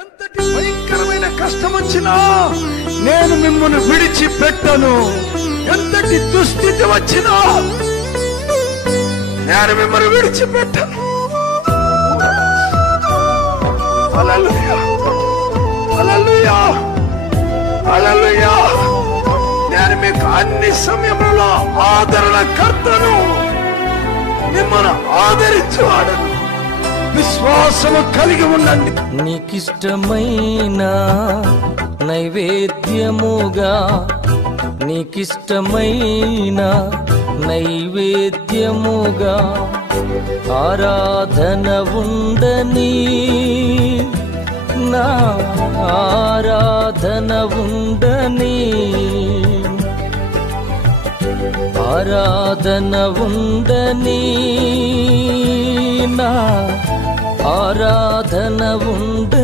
ఎంతటి భయంకరమైన కష్టం వచ్చినా నేను మిమ్మల్ని విడిచిపెట్టను. ఎంతటి దుస్థితి వచ్చినా నేను మిమ్మల్ని విడిచిపెట్టను. హల్లెలూయా, హల్లెలూయా, హల్లెలూయా. నేను మీకు అన్ని సమయంలో ఆదరణకర్తను, మిమ్మల్ని ఆదరించువాడను. విశ్వాసము కలిగి ఉండండి. నీకిష్టమైన నైవేద్యముగా, నీకిష్టమైన నైవేద్యముగా ఆరాధన ఉండని, నా ఆరాధన ఉండని, ఆరాధన ఉండని, నా ఆరాధన ఉండ